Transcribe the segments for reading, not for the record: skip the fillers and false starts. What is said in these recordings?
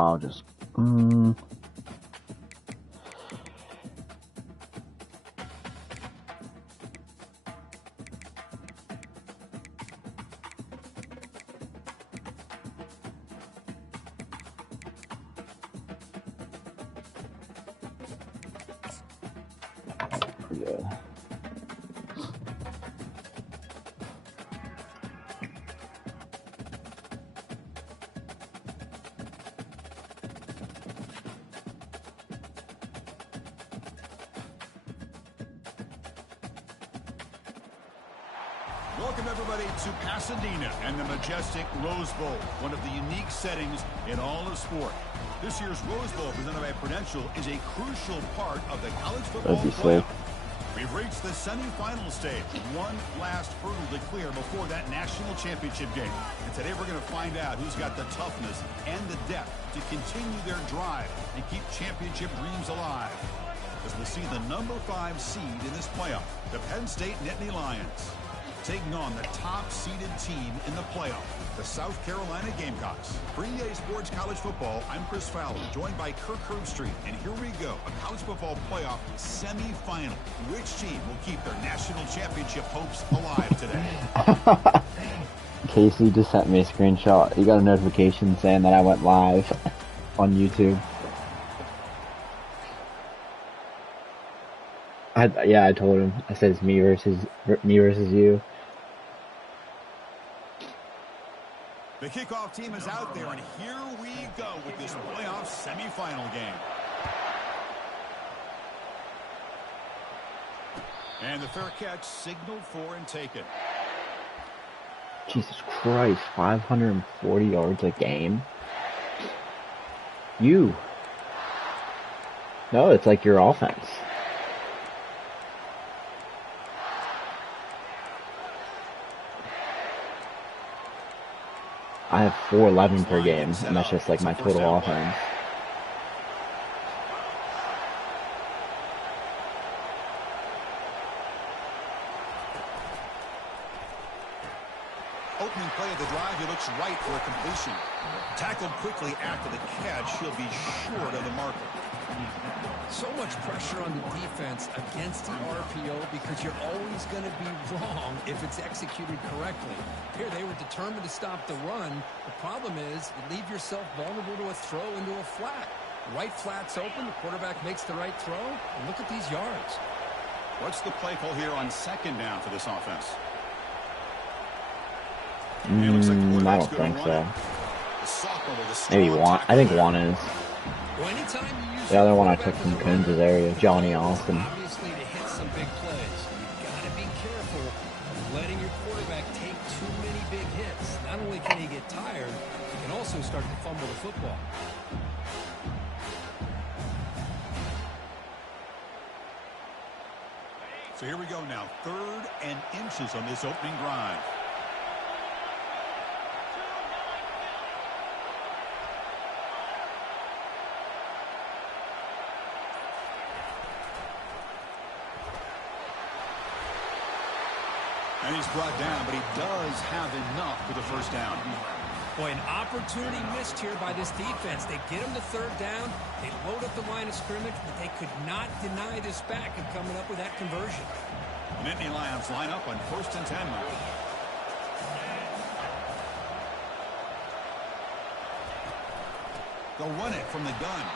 I'll just. Yeah. Welcome, everybody, to Pasadena and the majestic Rose Bowl, one of the unique settings in all of sport. This year's Rose Bowl, presented by Prudential, is a crucial part of the college football playoff. We've reached the semifinal stage, one last hurdle to clear before that national championship game. And today we're going to find out who's got the toughness and the depth to continue their drive and keep championship dreams alive. As we'll see the number 5 seed in this playoff, the Penn State Nittany Lions, taking on the top-seeded team in the playoff, the South Carolina Gamecocks. For EA Sports College Football, I'm Chris Fowler, joined by Kirk Herbstreit. And here we go, a college football playoff semifinal. Which team will keep their national championship hopes alive today? Casey just sent me a screenshot. He got a notification saying that I went live on YouTube. I told him. I said it's me versus you. The kickoff team is out there, and here we go with this playoff semifinal game. And the fair catch signaled for and taken. Jesus Christ, 540 yards a game? You. No, it's like your offense. I have 411 per game, and that's just like my total offense. Opening play of the drive, he looks right for a completion. Tackled quickly after the catch, he'll be short of the marker. So much pressure on the defense against the RPO because you're always going to be wrong if it's executed correctly. Here they were determined to stop the run. The problem is you leave yourself vulnerable to a throw into a flat. Right flat's open, the quarterback makes the right throw, and look at these yards. What's the play call here on second down for this offense? I don't think so. Maybe one. I think one is. The other one I took from Coons' area, Johnny Austin. Obviously, to hit some big plays, you've got to be careful of letting your quarterback take too many big hits. Not only can he get tired, he can also start to fumble the football. So here we go now, 3rd and inches on this opening drive. And he's brought down, but he does have enough for the first down. Boy, an opportunity missed here by this defense. They get him to 3rd down. They load up the line of scrimmage, but they could not deny this back of coming up with that conversion. Nittany Lions line up on 1st and 10 now. They'll run it from the gun.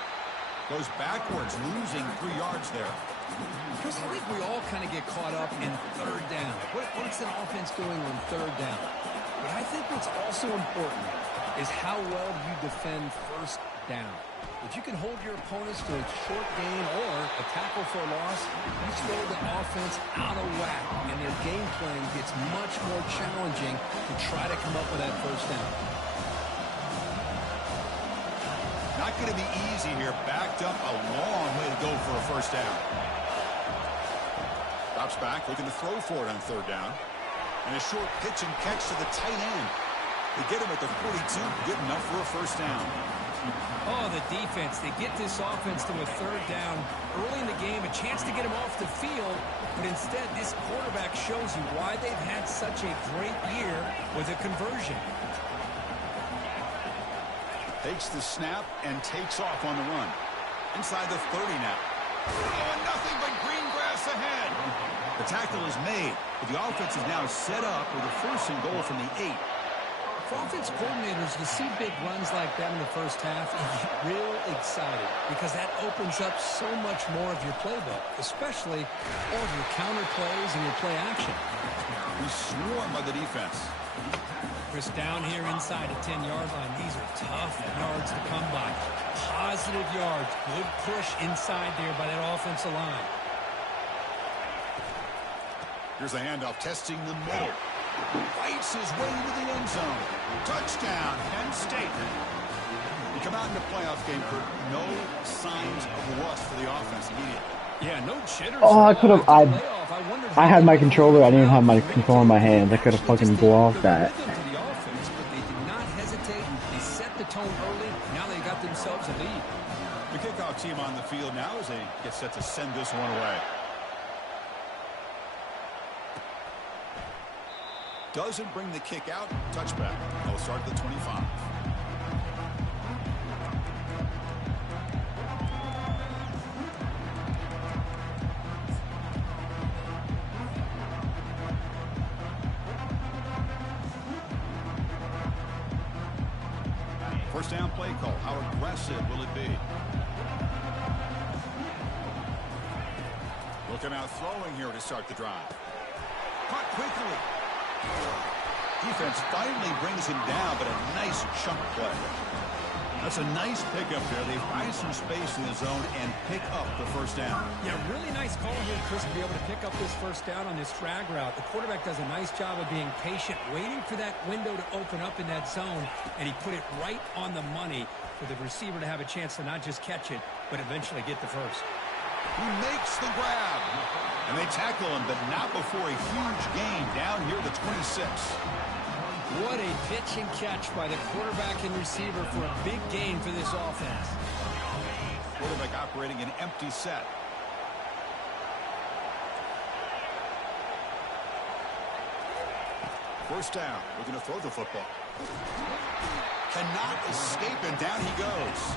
Goes backwards, losing 3 yards there. Chris, I think we all kind of get caught up in 3rd down. What's an offense doing on 3rd down? But I think what's also important is how well you defend 1st down. If you can hold your opponents to a short gain or a tackle for a loss, you throw the offense out of whack, and their game plan gets much more challenging to try to come up with that 1st down. Not going to be easy here. Backed up a long way to go for a 1st down. Drops back, looking to throw for it on 3rd down. And a short pitch and catch to the tight end. They get him at the 42, good enough for a 1st down. Oh, the defense. They get this offense to a 3rd down early in the game, a chance to get him off the field, but instead this quarterback shows you why they've had such a great year with a conversion. Takes the snap and takes off on the run. Inside the 30 now. Oh, and nothing but green grass ahead. The tackle is made, but the offense is now set up with a 1st and goal from the 8. For offense coordinators, you see big runs like that in the first half, and you get real excited because that opens up so much more of your playbook, especially all of your counter plays and your play action. We swarm by the defense. Chris, down here inside the 10-yard line, these are tough yards to come by. Positive yards, good push inside there by that offensive line. Here's a handoff, testing the middle. Fights his way into the end zone. Touchdown, Penn State. You come out in the playoff game, Kurt, no signs of rust for the offense immediately. Yeah, no jitters. Oh, I could have. I had my controller. I didn't have my controller in my hands. I could have fucking blocked that. But they did not hesitate. They set the tone early. Now they got themselves a lead. The kickoff team on the field now as they get set to send this one away. Doesn't bring the kick out. Touchback. They'll start at the 25. First down play call. How aggressive will it be? Looking out throwing here to start the drive. Caught quickly. Defense finally brings him down, but a nice chunk play. That's a nice pickup there. They find some space in the zone and pick up the first down. Yeah, really nice call here, Chris, to be able to pick up this first down on this drag route. The quarterback does a nice job of being patient, waiting for that window to open up in that zone, and he put it right on the money for the receiver to have a chance to not just catch it, but eventually get the first. He makes the grab. And they tackle him, but not before a huge gain down here at the 26. What a pitch and catch by the quarterback and receiver for a big gain for this offense. Quarterback operating an empty set. First down. Looking to throw the football. Cannot escape, and down he goes.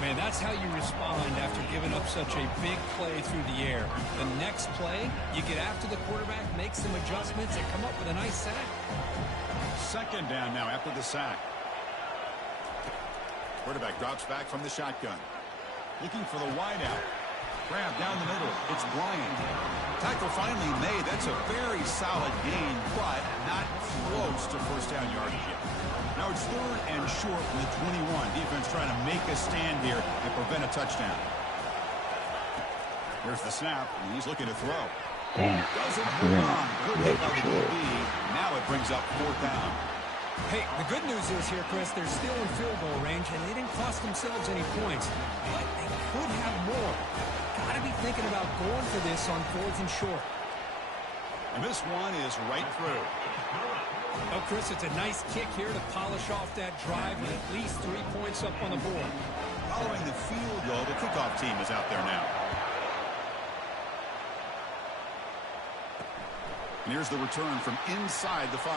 Man, that's how you respond after giving up such a big play through the air. The next play, you get after the quarterback, make some adjustments, and come up with a nice sack. Second down now after the sack. Quarterback drops back from the shotgun. Looking for the wideout. Grab down the middle. It's Bryant. Tackle finally made. That's a very solid gain, but not close to first down yardage yet. Now it's 3rd and short from the 21. Defense trying to make a stand here and prevent a touchdown. Here's the snap, and he's looking to throw. Damn. Doesn't hold on. Good hit by the DB. Now it brings up 4th down. Hey, the good news is here, Chris, they're still in field goal range, and they didn't cost themselves any points. But they could have more. Got to be thinking about going for this on 4th and short. And this one is right through. Oh, Chris, it's a nice kick here to polish off that drive with at least 3 points up on the board. Following the field goal, the kickoff team is out there now. And here's the return from inside the 5.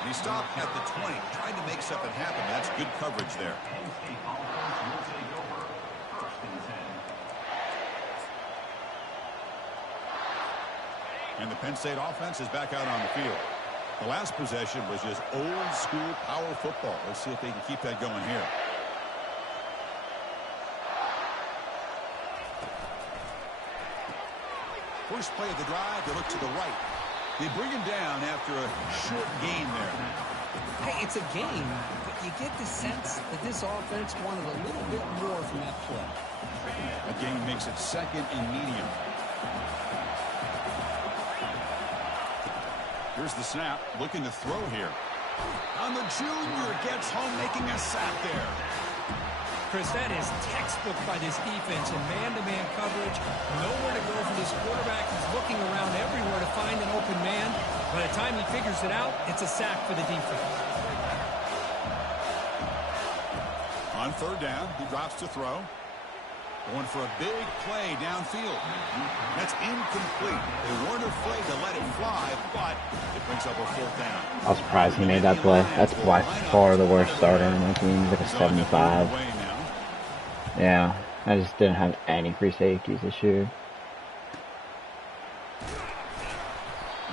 And he stopped at the 20, tried to make something happen. That's good coverage there. And the Penn State offense is back out on the field. The last possession was just old school power football. Let's see if they can keep that going here. First play of the drive, they look to the right. They bring him down after a short gain there. Hey, it's a game, but you get the sense that this offense wanted a little bit more from that play. That gain makes it 2nd and medium. Here's the snap, looking to throw here. On the junior, gets home, making a sack there. Chris, that is textbook by this defense in man-to-man coverage. Nowhere to go for this quarterback. He's looking around everywhere to find an open man. By the time he figures it out, it's a sack for the defense. On 3rd down, he drops to throw. Going for a big play downfield. That's incomplete. They weren't afraid to let it fly, but it brings up a 4th down. I was surprised he made that play. That's by far the worst starter in my team. He's like a 75. Yeah, I just didn't have any free safeties this year.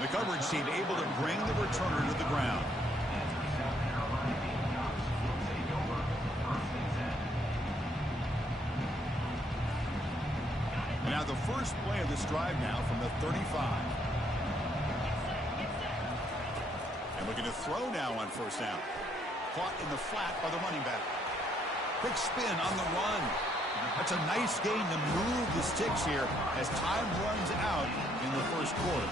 The coverage team able to bring the returner to the ground. And now the first play of this drive now from the 35. And looking to throw now on 1st down. Caught in the flat by the running back. Quick spin on the run. That's a nice gain to move the sticks here as time runs out in the 1st quarter.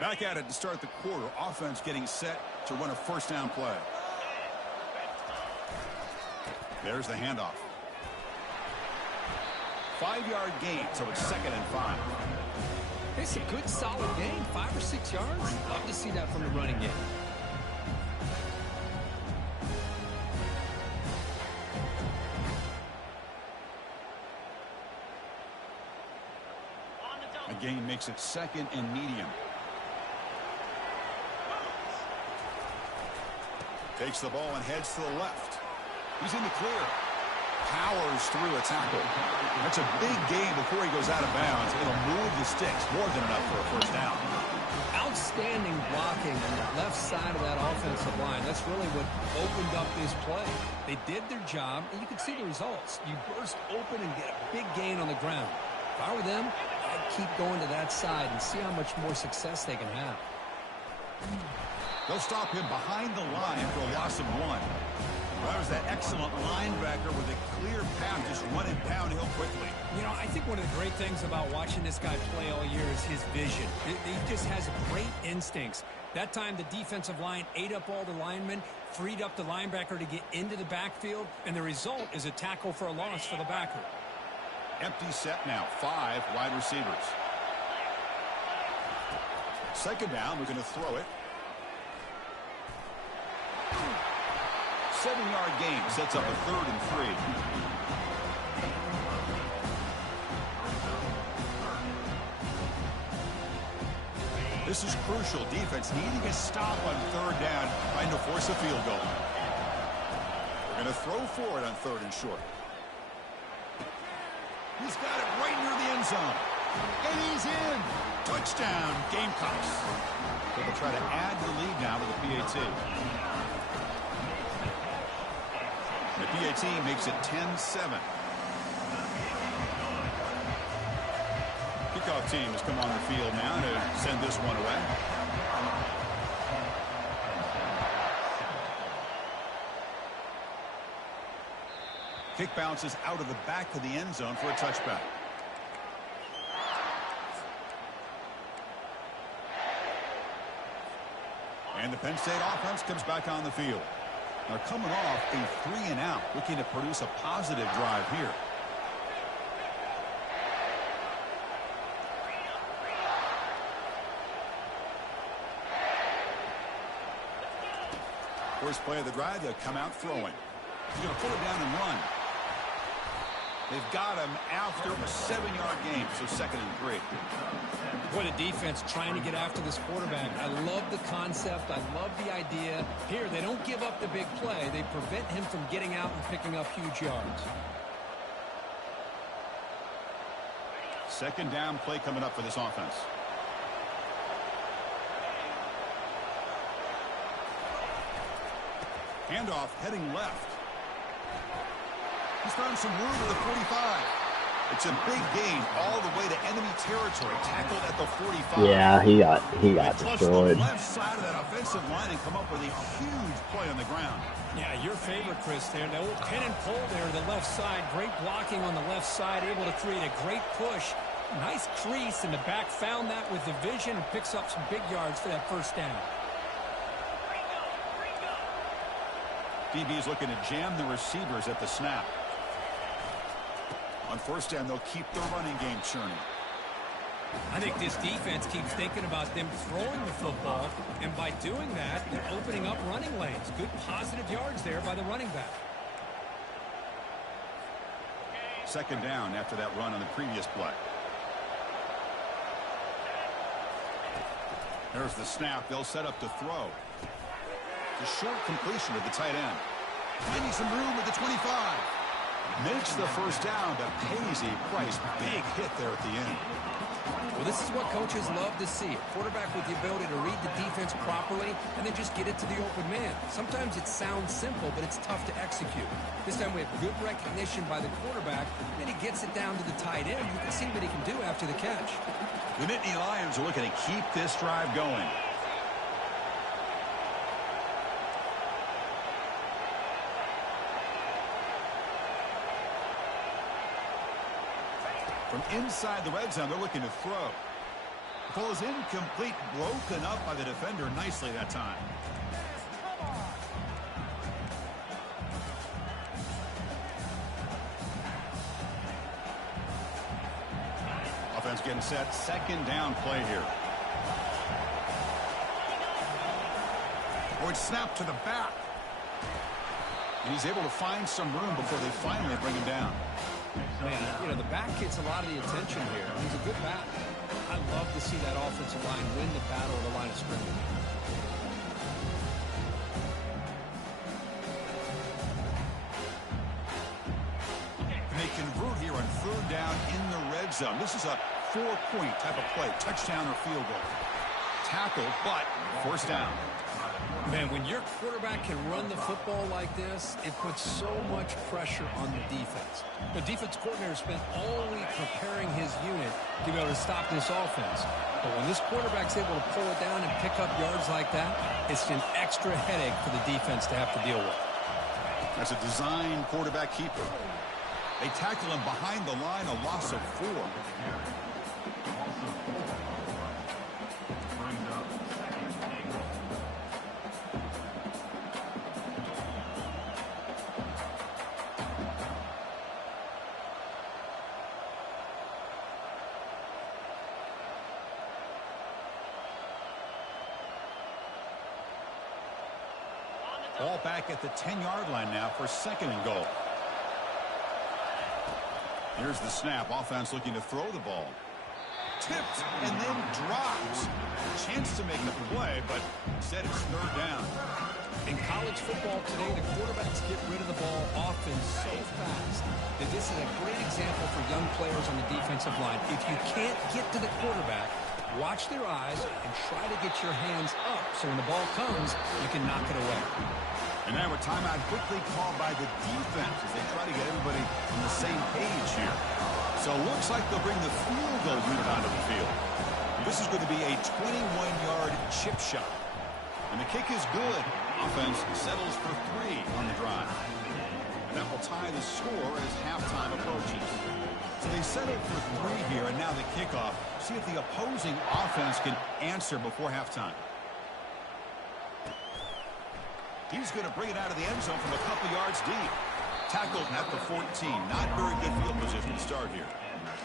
Back at it to start the quarter. Offense getting set to run a 1st down play. There's the handoff. 5-yard gain, so it's 2nd and 5. It's a good, solid gain. 5 or 6 yards. Love to see that from the running game. A gain makes it 2nd and medium. Takes the ball and heads to the left. He's in the clear. Powers through a tackle. That's a big gain before he goes out of bounds. It'll move the sticks. More than enough for a 1st down. Outstanding blocking on the left side of that offensive line. That's really what opened up this play. They did their job, and you can see the results. You burst open and get a big gain on the ground. If I were them, I'd keep going to that side and see how much more success they can have. They'll stop him behind the line for a loss of 1. That was that excellent linebacker with a clear path just running downhill quickly. You know, I think one of the great things about watching this guy play all year is his vision. He just has great instincts. That time the defensive line ate up all the linemen, freed up the linebacker to get into the backfield, and the result is a tackle for a loss for the backer. Empty set now. 5 wide receivers. 2nd down. We're going to throw it. 7-yard gain sets up a 3rd and 3. This is crucial. Defense needing a stop on 3rd down, trying to force a field goal. We're going to throw for it on 3rd and short. He's got it right near the end zone. And he's in. Touchdown, Gamecocks. So they'll try to add the lead now to the PAT. The PAT makes it 10-7. Kickoff team has come on the field now to send this one away. Kick bounces out of the back of the end zone for a touchback. And the Penn State offense comes back on the field. They're coming off a 3-and-out, looking to produce a positive drive here. First play of the drive, they'll come out throwing. He's going to pull it down and run. They've got him after a 7-yard gain, so 2nd and 3. What a defense trying to get after this quarterback. I love the concept. I love the idea. Here, they don't give up the big play. They prevent him from getting out and picking up huge yards. 2nd down play coming up for this offense. Handoff heading left. He's found some room at the 45. It's a big gain all the way to enemy territory, tackled at the 45. Yeah, he got destroyed. The left side of that offensive line and come up with a huge play on the ground. Yeah, your favorite, Chris, there. The old pin and pull there to the left side. Great blocking on the left side, able to create a great push. Nice crease, and the back found that with the vision and picks up some big yards for that first down. DB is looking to jam the receivers at the snap. On first down, they'll keep their running game churning. I think this defense keeps thinking about them throwing the football, and by doing that, they're opening up running lanes. Good positive yards there by the running back. Second down after that run on the previous play. There's the snap. They'll set up to throw. The short completion to the tight end. Finding some room at the 25. Makes the first down, but pays a price. Big hit there at the end. Well, this is what coaches love to see. A quarterback with the ability to read the defense properly and then just get it to the open man. Sometimes it sounds simple, but it's tough to execute. This time we have good recognition by the quarterback. Then he gets it down to the tight end. You can see what he can do after the catch. The Nittany Lions are looking to keep this drive going. From inside the red zone, they're looking to throw. The ball is incomplete, broken up by the defender nicely that time. Offense getting set. Second down play here. Or it's snapped to the back. And he's able to find some room before they finally bring him down. Man, you know, the back gets a lot of the attention here. He's a good back. I love to see that offensive line win the battle of the line of scrimmage. And they convert here on third down in the red zone. This is a 4-point type of play. Touchdown or field goal. Tackled, but first down. Man, when your quarterback can run the football like this, it puts so much pressure on the defense. The defense coordinator spent all week preparing his unit to be able to stop this offense. But when this quarterback's able to pull it down and pick up yards like that, it's an extra headache for the defense to have to deal with. That's a design quarterback keeper. They tackle him behind the line, a loss of 4. Ball back at the 10-yard line now for second and goal. Here's the snap. Offense looking to throw the ball. Tipped and then drops. Chance to make the play, but instead it's third down. In college football today, the quarterbacks get rid of the ball often so fast that this is a great example for young players on the defensive line. If you can't get to the quarterback, watch their eyes and try to get your hands up so when the ball comes, you can knock it away. And now a timeout quickly called by the defense as they try to get everybody on the same page here. So it looks like they'll bring the field goal unit onto the field. This is going to be a 21-yard chip shot. And the kick is good. Offense settles for 3 on the drive. And that will tie the score as halftime approaches. So they settled for 3 here, and now the kickoff. See if the opposing offense can answer before halftime. He's going to bring it out of the end zone from a couple yards deep. Tackled at the 14. Not very good field position to start here.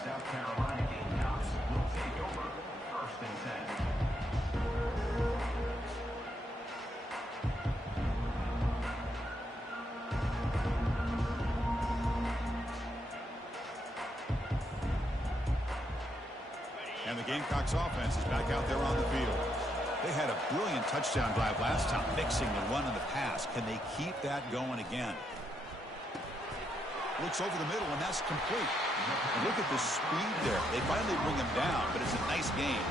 South Carolina Gamecocks will take over first and 10. And the Gamecocks offense is back out there on the field. They had a brilliant touchdown drive last time, mixing the run and the pass. Can they keep that going again? Looks over the middle, and that's complete. And look at the speed there. They finally bring him down, but it's a nice gain.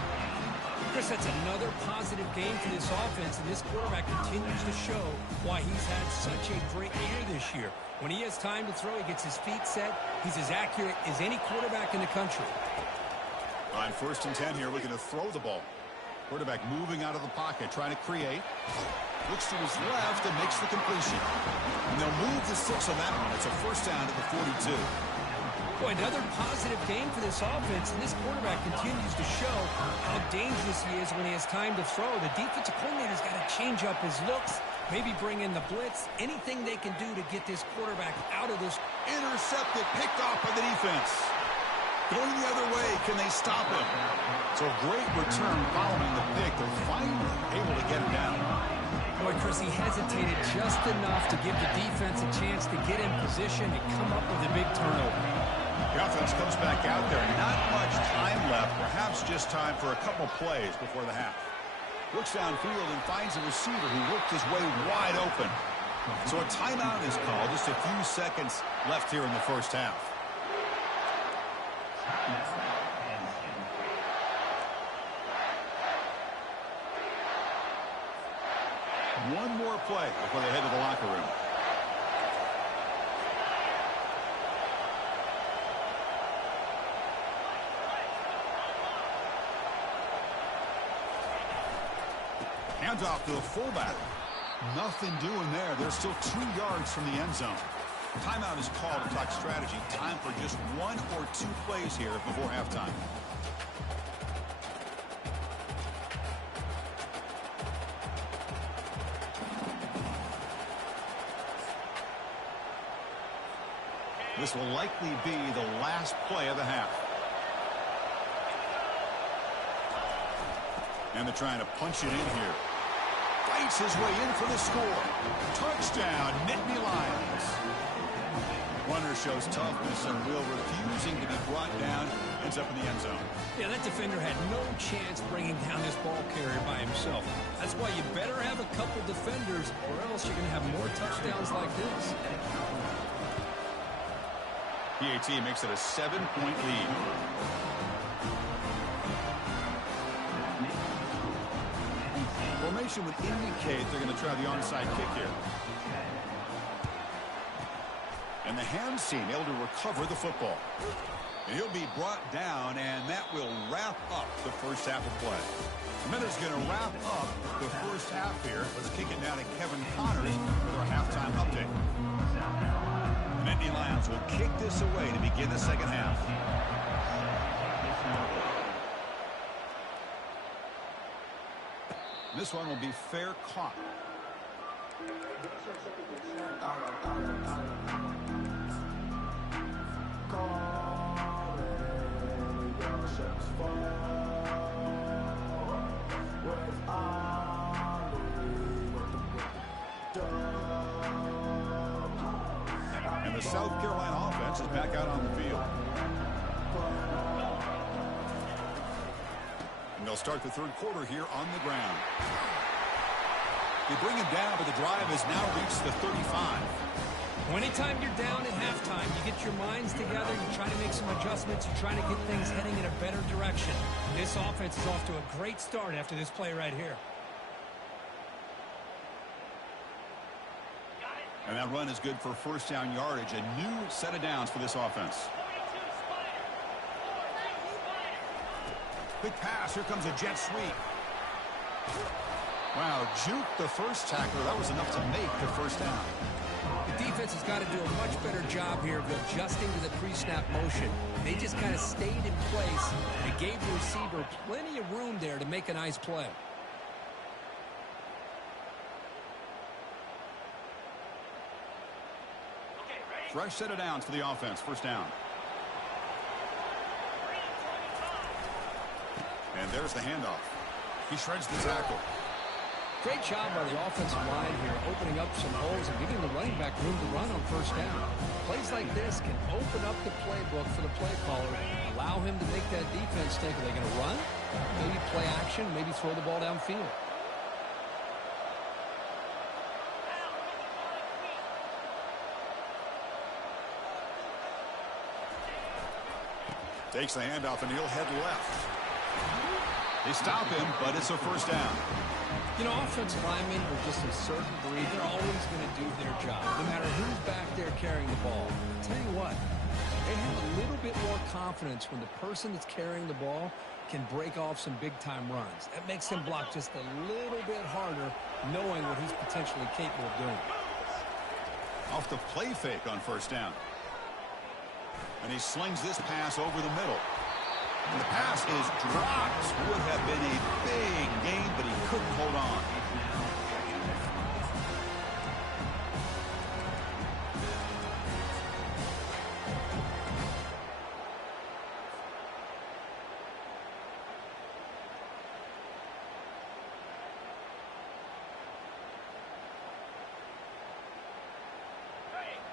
Chris, that's another positive game for this offense, and this quarterback continues to show why he's had such a great year this year. When he has time to throw, he gets his feet set. He's as accurate as any quarterback in the country. On 1st and 10 here, looking to throw the ball. Quarterback moving out of the pocket, trying to create. Looks to his left and makes the completion. And they'll move the 6 on that one. It's a first down at the 42. Boy, another positive game for this offense, and this quarterback continues to show how dangerous he is when he has time to throw. The defensive coordinator's got to change up his looks, maybe bring in the blitz, anything they can do to get this quarterback out of this. Intercepted, picked off by the defense. Going the other way, can they stop him? So a great return following the pick. They're finally able to get him down. Boy, Chris, he hesitated just enough to give the defense a chance to get in position and come up with a big turnover. The offense comes back out there. Not much time left. Perhaps just time for a couple plays before the half. Looks downfield and finds a receiver who worked his way wide open. So a timeout is called. Just a few seconds left here in the first half. One more play before they head to the locker room. Handoff to the fullback. Nothing doing there. They're still 2 yards from the end zone. Timeout is called to talk strategy. Time for just 1 or 2 plays here before halftime. This will likely be the last play of the half. And they're trying to punch it in here. Fights his way in for the score. Touchdown, Nittany Lions. Runner shows toughness and will, refusing to be brought down. Ends up in the end zone. Yeah, that defender had no chance bringing down this ball carrier by himself. That's why you better have a couple defenders, or else you're going to have more touchdowns like this. PAT makes it a 7-point lead. Formation would indicate they're going to try the onside kick here. And the hands team able to recover the football. And he'll be brought down, and that will wrap up the first half of play. Miller's going to wrap up the first half here. Let's kick it down to Kevin Connors with our halftime update. The Nittany Lions will kick this away to begin the second half. This one will be fair caught. And the South Carolina offense is back out on the field. And they'll start the third quarter here on the ground. They bring him down, but the drive has now reached the 35. Anytime you're down at halftime, you get your minds together, you try to make some adjustments, you're trying to get things heading in a better direction. This offense is off to a great start after this play right here. And that run is good for first down yardage. A new set of downs for this offense. Big pass. Here comes a jet sweep. Wow, juke the first tackler. That was enough to make the first down. The defense has got to do a much better job here of adjusting to the pre-snap motion. They just kind of stayed in place and gave the receiver plenty of room there to make a nice play. Fresh set of downs for the offense. First down. And there's the handoff. He shreds the tackle. Great job by the offensive line here, opening up some holes and giving the running back room to run on first down. Plays like this can open up the playbook for the play caller, allow him to make that defense think, are they going to run? Maybe play action, maybe throw the ball downfield. Takes the handoff and he'll head left. They stop him, but it's a first down. You know, offensive linemen are just a certain breed. They're always going to do their job, no matter who's back there carrying the ball. I'll tell you what, they have a little bit more confidence when the person that's carrying the ball can break off some big-time runs. That makes him block just a little bit harder, knowing what he's potentially capable of doing. Off the play fake on first down. And he slings this pass over the middle. And the pass is dropped. Would have been a big gain, but he couldn't hold on.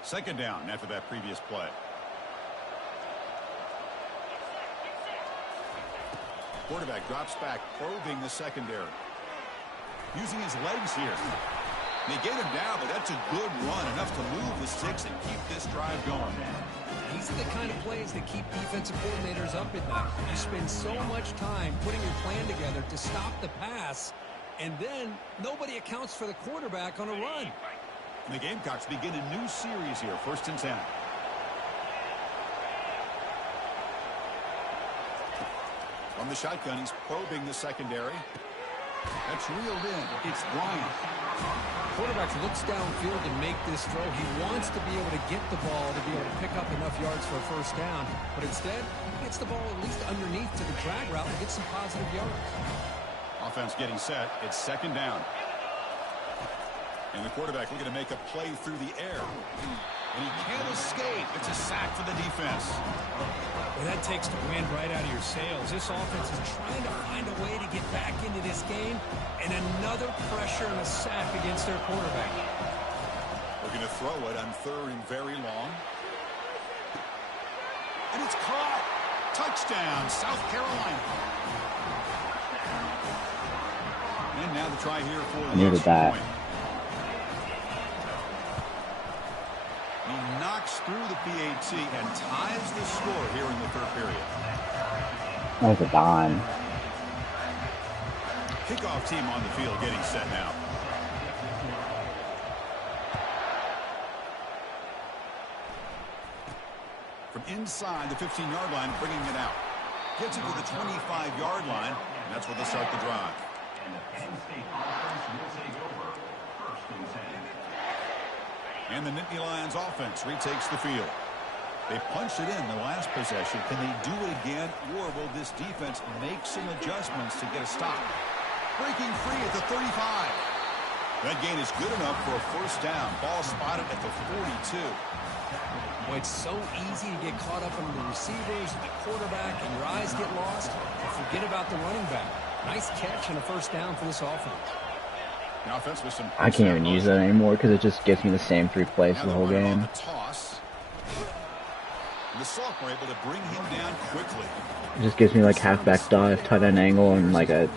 Second down after that previous play. Quarterback drops back, probing the secondary. Using his legs here. They get him down, but that's a good run, enough to move the sticks and keep this drive going. These are the kind of plays that keep defensive coordinators up at night. You spend so much time putting your plan together to stop the pass, and then nobody accounts for the quarterback on a run. And the Gamecocks begin a new series here, 1st and 10. From the shotgun, he's probing the secondary. That's reeled in. It's Bryant. Quarterback looks downfield to make this throw. He wants to be able to get the ball to be able to pick up enough yards for a first down. But instead, he gets the ball at least underneath to the drag route and gets some positive yards. Offense getting set. It's 2nd down. And the quarterback looking to make a play through the air. And he can't escape. It's a sack for the defense. Well, that takes the wind right out of your sails. This offense is trying to find a way to get back into this game, and another pressure and a sack against their quarterback. We're going to throw it on 3rd and very long. And it's caught. Touchdown, South Carolina. And now the try here for the extra point. He knocks through the PAT and ties the score here in the 3rd period. That was a dime. Kickoff team on the field getting set now. From inside the 15-yard line, bringing it out. Gets it to the 25-yard line, and that's where they'll start the drive. And the Penn State offense will take over 1st and 10. And the Nittany Lions offense retakes the field. They punched it in the last possession. Can they do it again, or will this defense make some adjustments to get a stop? Breaking free at the 35. That gain is good enough for a first down. Ball spotted at the 42. Boy, it's so easy to get caught up in the receivers, the quarterback, and your eyes get lost. Forget about the running back. Nice catch and a first down for this offense. The offense with some I can't even use that anymore because it just gives me the same 3 plays the whole game. The sophomore able to bring him down quickly. It just gives me like halfback dive, tight end angle, and like a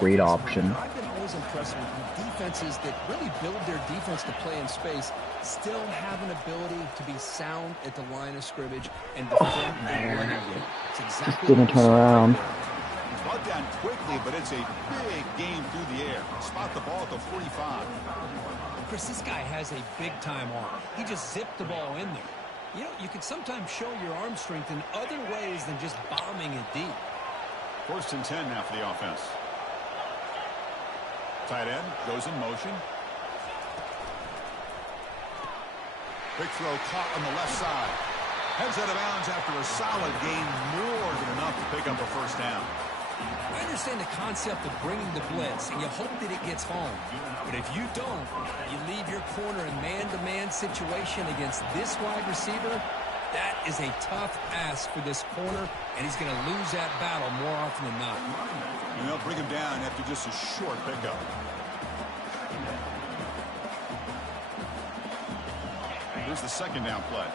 read option. I've been always impressed with defenses that really build their defense to play in space, still have an ability to be sound at the line of scrimmage and defend and run it. It's exactly just didn't turn around. Brought down quickly, but it's a big game through the air. Spot the ball at the 45. Chris, this guy has a big-time arm. He just zipped the ball in there. You know, you can sometimes show your arm strength in other ways than just bombing it deep. 1st and 10 now for the offense. Tight end goes in motion. Quick throw caught on the left side. Heads out of bounds after a solid gain, more than enough to pick up a first down. I understand the concept of bringing the blitz, and you hope that it gets home. But if you don't, you leave your corner in man-to-man situation against this wide receiver. That is a tough ask for this corner, and he's going to lose that battle more often than not. And they'll bring him down after just a short pickup. Here's the 2nd down play.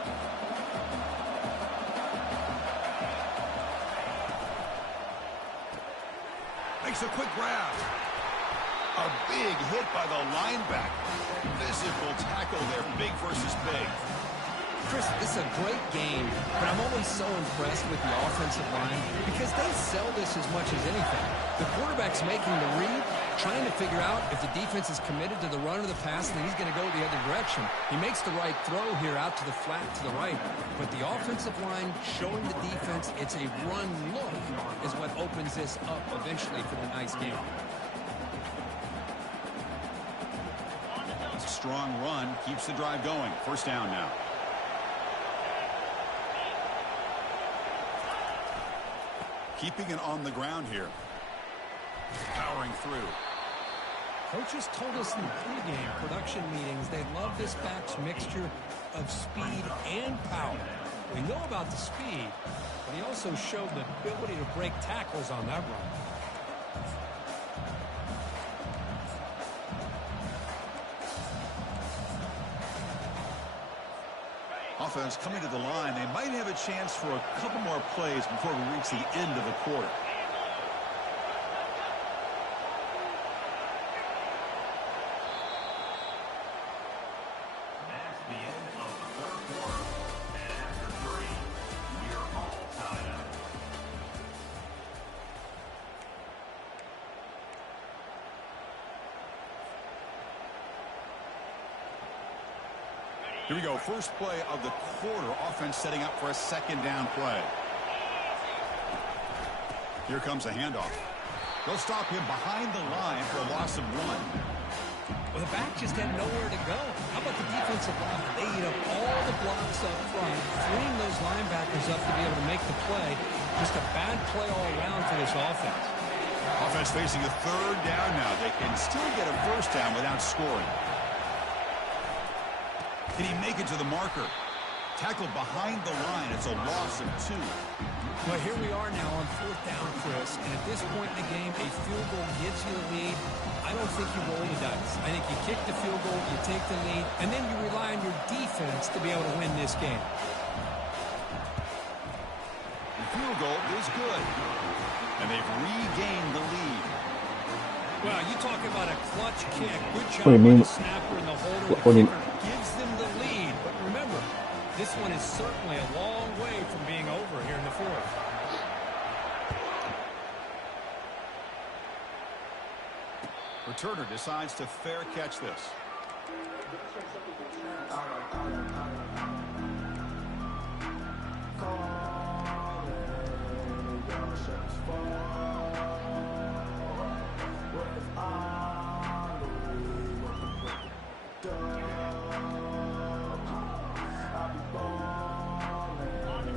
Makes a quick grab. A big hit by the linebacker. Physical tackle there, big versus big. Chris, this is a great game, but I'm always so impressed with the offensive line because they sell this as much as anything. The quarterback's making the read, trying to figure out if the defense is committed to the run or the pass, and then he's going to go the other direction. He makes the right throw here out to the flat to the right, but the offensive line showing the defense it's a run look is what opens this up eventually for the nice game. It's a strong run, keeps the drive going. First down now. Keeping it on the ground here. Powering through. Coaches told us in the pregame production meetings they love this back's mixture of speed and power. We know about the speed, but he also showed the ability to break tackles on that run. Offense coming to the line. They might have a chance for a couple more plays before we reach the end of the quarter. That's the end of the third quarter. And after 3, we're all tied up. Here we go. First play of the quarter. Offense setting up for a second down play. Here comes a handoff. They'll stop him behind the line for a loss of 1. Well, the back just had nowhere to go. How about the defensive line? They eat up all the blocks up front, freeing those linebackers up to be able to make the play. Just a bad play all around for this offense. Offense facing a third down now. They can still get a first down without scoring. Can he make it to the marker? Tackled behind the line. It's a loss of 2. Well, here we are now on 4th down, Chris. And at this point in the game, a field goal gives you the lead. I don't think you roll the dice. I think you kick the field goal, you take the lead, and then you rely on your defense to be able to win this game. The field goal is good. And they've regained the lead. Well, you talk about a clutch kick. Good job What do you mean? by the snapper and the holder. What do you- The kicker gives them the lead. But remember, this one is certainly a long way from being over here in the 4th. Returner decides to fair catch this.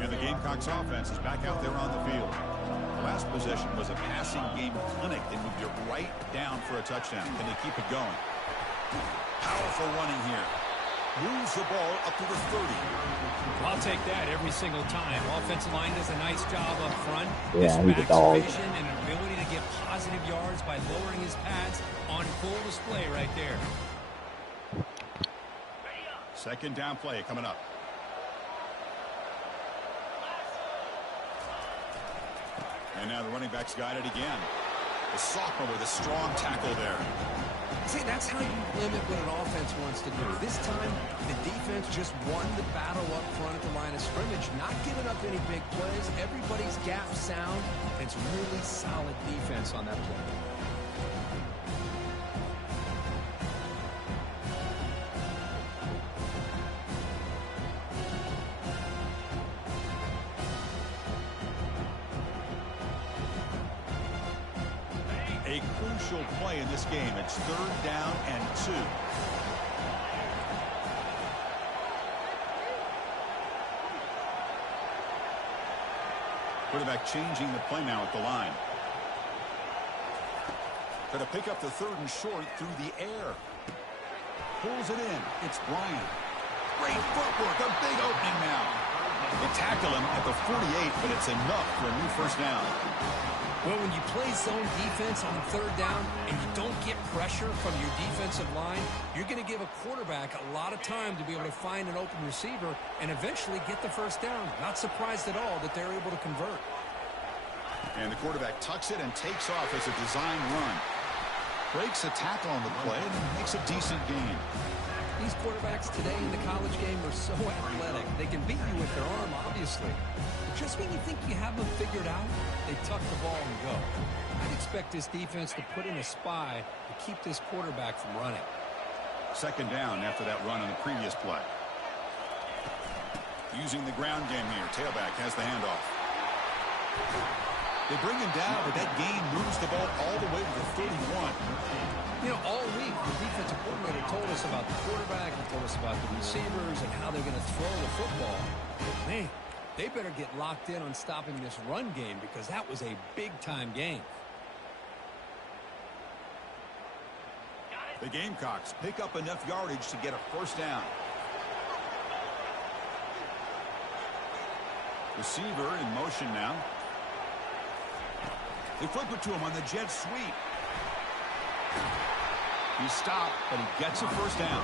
And the Gamecocks offense is back out there on the field. The last possession was a passing game clinic. They moved it right down for a touchdown. Can they keep it going? Powerful running here. Moves the ball up to the 30. I'll take that every single time. Offensive line does a nice job up front. Yeah, His he's a dog. back's vision and ability to get positive yards by lowering his pads on full display right there. Second down play coming up. And now the running back's got it again. The sophomore with a strong tackle there. See, that's how you limit what an offense wants to do. This time, the defense just won the battle up front at the line of scrimmage, not giving up any big plays. Everybody's gap sound. It's really solid defense on that play. A crucial play in this game. It's 3rd down and 2. Quarterback changing the play now at the line. Going to pick up the 3rd and short through the air. Pulls it in. It's Bryant. Great footwork. A big opening now. They tackle him at the 48, but it's enough for a new first down. Well, when you play zone defense on 3rd down and you don't get pressure from your defensive line, you're going to give a quarterback a lot of time to be able to find an open receiver and eventually get the first down. Not surprised at all that they're able to convert. And the quarterback tucks it and takes off as a design run. Breaks a tackle on the play and makes a decent gain. These quarterbacks today in the college game are so athletic. They can beat you with their arm, obviously. But just when you think you have them figured out, they tuck the ball and go. I'd expect this defense to put in a spy to keep this quarterback from running. Second down after that run on the previous play. Using the ground game here. Tailback has the handoff. They bring him down, but that gain moves the ball all the way to the 31. You know, all week, the defensive coordinator told us about the quarterback, he told us about the receivers and how they're going to throw the football. Man, they better get locked in on stopping this run game because that was a big-time game. The Gamecocks pick up enough yardage to get a first down. Receiver in motion now. They flip it to him on the jet sweep. He stopped, but he gets a first down.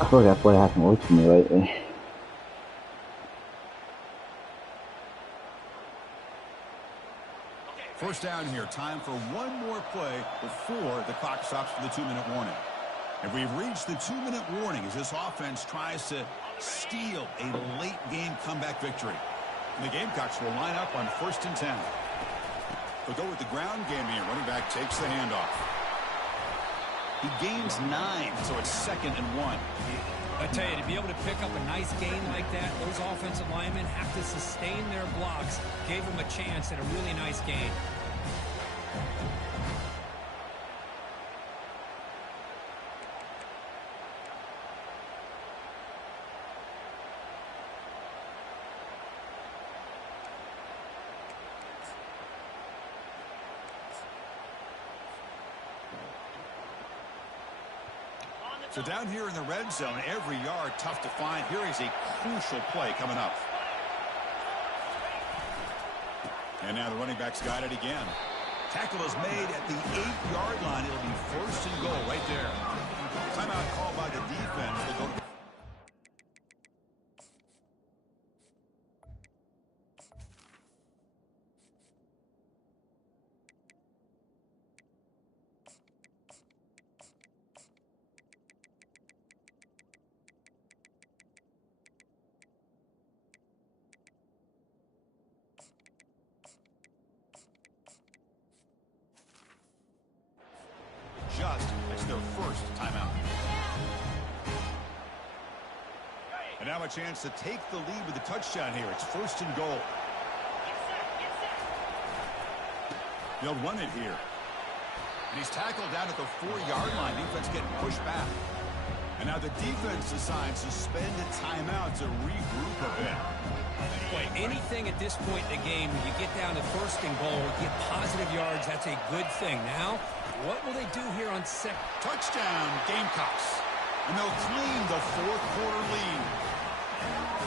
I feel like that play hasn't worked for me lately. First down here. Time for one more play before the clock stops for the 2-minute warning. And we've reached the 2-minute warning as this offense tries to steal a late game comeback victory. And the Gamecocks will line up on 1st and 10. They'll go with the ground game here. Running back takes the handoff. He gains 9, so it's 2nd and 1. I tell you, to be able to pick up a nice gain like that, those offensive linemen have to sustain their blocks. Gave them a chance at a really nice gain. So down here in the red zone, every yard tough to find. Here is a crucial play coming up. And now the running back's got it again. Tackle is made at the 8-yard line. It'll be 1st and goal right there. Timeout called by the defense. They'll go to it's their first timeout. And now a chance to take the lead with a touchdown here. It's 1st and goal. They'll run it here. And he's tackled down at the 4-yard line. Defense getting pushed back. And now the defense decides to spend a timeout to regroup a bit. Boy, anything at this point in the game, when you get down to 1st and goal, get positive yards, that's a good thing. Now, what will they do here on second? Touchdown, Gamecocks. And they'll claim the 4th-quarter lead.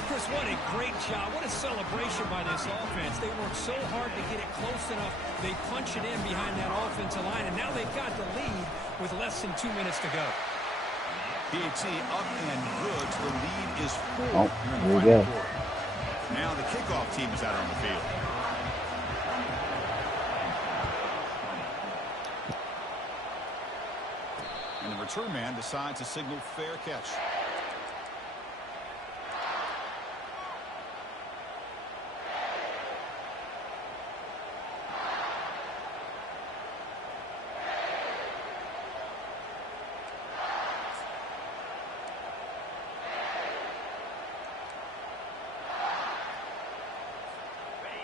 Chris, what a great job. What a celebration by this offense. They worked so hard to get it close enough. They punch it in behind that offensive line, and now they've got the lead with less than 2 minutes to go. PAT up and good. The lead is 4. Oh, here we go. Now the kickoff team is out on the field. And the return man decides to signal fair catch.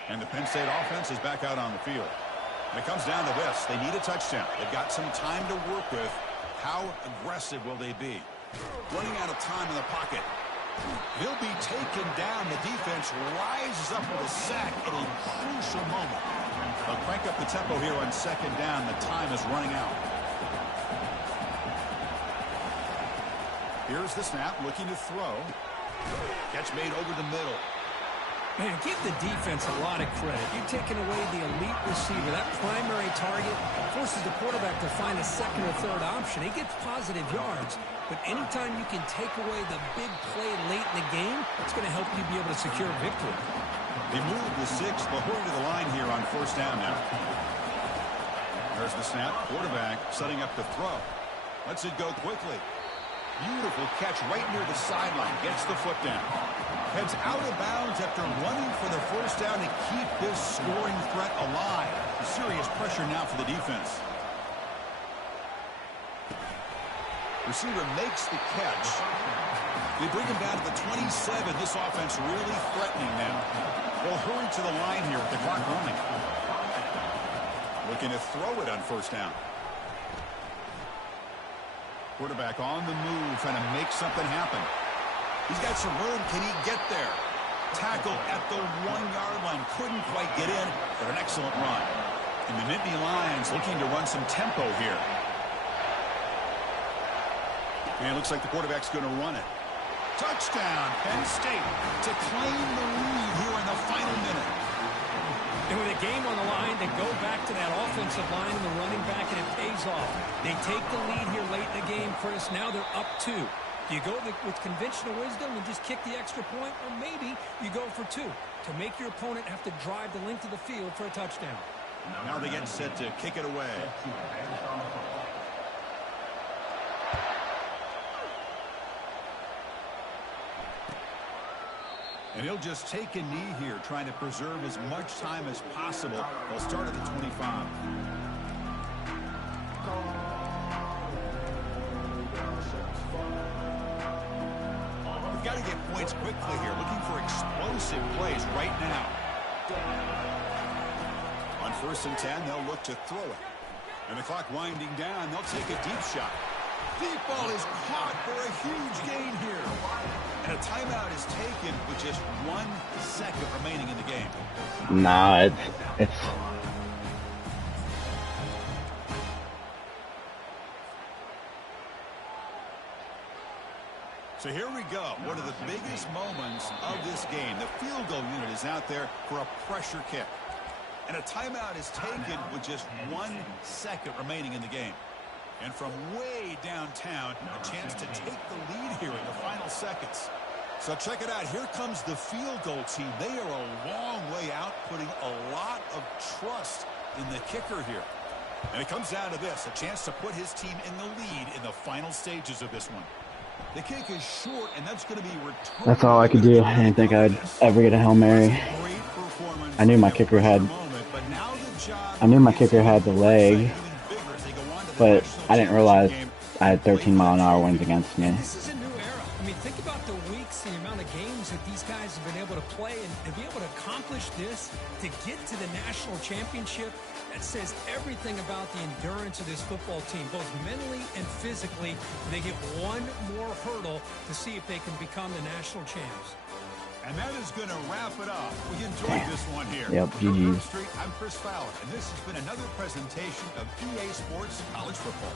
And the Penn State offense is back out on the field. And it comes down to this. They need a touchdown. They've got some time to work with. How aggressive will they be? Running out of time in the pocket. They'll be taken down. The defense rises up with a sack at a crucial moment. They'll crank up the tempo here on 2nd down. The time is running out. Here's the snap, looking to throw. Catch made over the middle. Man, give the defense a lot of credit. You're taking away the elite receiver. That primary target forces the quarterback to find a 2nd or 3rd option. He gets positive yards, but anytime you can take away the big play late in the game, it's going to help you be able to secure victory. They move the 6th. They'll hurry to the line here on 1st down now. There's the snap. Quarterback setting up the throw. Lets it go quickly. Beautiful catch right near the sideline. Gets the foot down. Heads out of bounds after running for the first down to keep this scoring threat alive. Serious pressure now for the defense. Receiver makes the catch. They bring him down to the 27. This offense really threatening now. They'll hurry to the line here with the clock running. Looking to throw it on first down. Quarterback on the move, trying to make something happen. He's got some room. Can he get there? Tackle at the 1-yard line. Couldn't quite get in, but an excellent run. And the Nittany Lions looking to run some tempo here. And it looks like the quarterback's going to run it. Touchdown, Penn State, to claim the lead here in the final minute. And with a game on the line, they go back to that offensive line and the running back, and it pays off. They take the lead here late in the game, Chris. Now they're up 2. Do you go with conventional wisdom and just kick the extra point? Or maybe you go for 2 to make your opponent have to drive the length of the field for a touchdown. Now they get set to kick it away. And he'll just take a knee here, trying to preserve as much time as possible. They'll start at the 25. We've got to get points quickly here. Looking for explosive plays right now. On 1st and 10, they'll look to throw it. And the clock winding down, they'll take a deep shot. Deep ball is caught for a huge gain here. And a timeout is taken with just 1 second remaining in the game. Nah, it's So here we go. One of the biggest moments of this game. The field goal unit is out there for a pressure kick. And a timeout is taken with just 1 second remaining in the game. And from way downtown, a chance to take the lead here in the final seconds. So check it out. Here comes the field goal team. They are a long way out, putting a lot of trust in the kicker here. And it comes down to this, a chance to put his team in the lead in the final stages of this one. The kick is short, and that's going to be returned. that's all I could do. I didn't think I'd ever get a Hail Mary. I knew my kicker had the leg, but I didn't realize I had 13-mile-an-hour winds against me. This is a new era. I mean, think about the weeks and the amount of games that these guys have been able to play, and to be able to accomplish this, to get to the national championship, that says everything about the endurance of this football team, both mentally and physically. They get one more hurdle to see if they can become the national champs. And that is going to wrap it up. We enjoyed this one here. Yep, From GG. Grove Street, I'm Chris Fowler, and this has been another presentation of EA Sports College Football.